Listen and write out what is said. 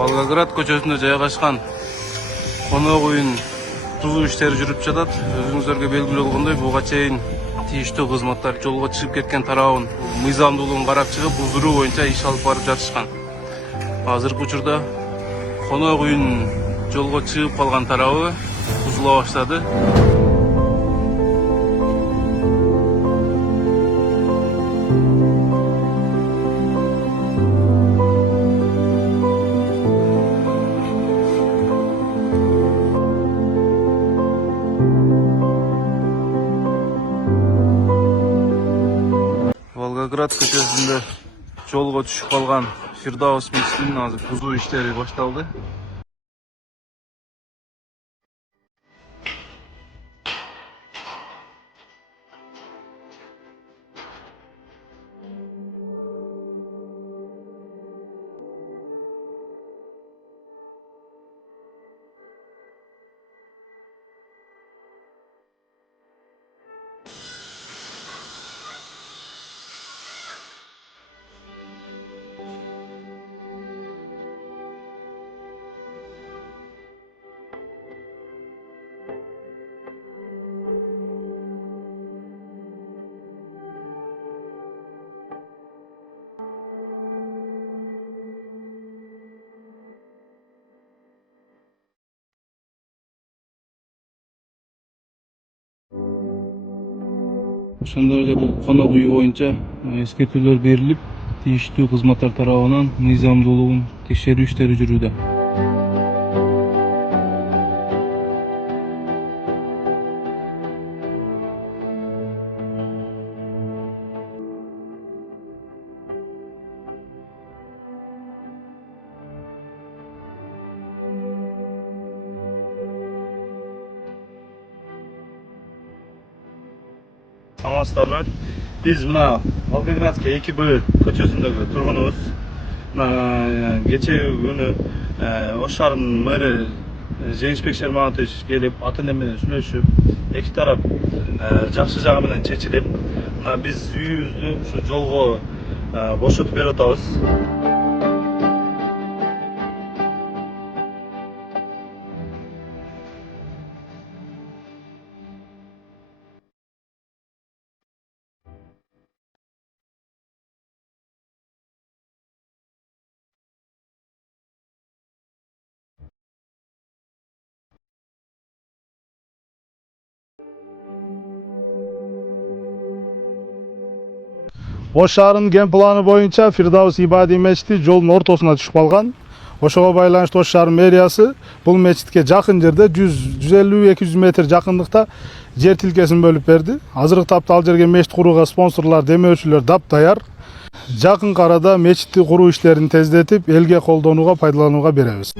Волгоград көчөсүндө жайгашкан конок үйүн бузуу иштери жүрүп жатат. Өзүңүздөргө белгилүү болгондой, буга чейин тийиштүү кызматтар жолго чыгып кеткен тарабын мыйзамдуулугун карап чыгып, буздуруу боюнча иш алып барып жатышкан. Азыркы учурда конок үйүнүн жолго чыгып калган тарабы бузула баштады. Волгоград көчөсүндө жолго түшүп калган Фирдаус мечитинин азыр бузуу иштери башталды. Ошондой эле бул конок үй боюнча эскертүүлөр берилип, тийиштүү кызматтар тарабынан мыйзамдуулугун текшерүү иштери жүрүүдө. Саламатсыздарбы. Биз мына Волгоградский 2Б көчөсүндөгү тургунубуз. Кечээ күнү Ош шаарынын мэрі Жеңишбек Шерматович келип, ата-эне менен сүйлөшүп, эки тарап жакшы жагы менен чечилип, биз үйүбүздү ушу жолго бошотуп берип атабыз. Ош шаарынын ген планы боюнча Фирдаус Ибадий мечити жолдун ортосуна түшүп калган. Ошого байланыштуу Ош шаар мэриясы бул мечитке жакын жерде 150-200 метр жакындыкта жер тилкесин бөлүп берди. Азыркы тапта ал жерге мечит курууга спонсорлор, демөөрчүлөр даяр. Жакын арада мечитти куруу иштерин тездетип, элге колдонууга, пайдаланууга беребиз.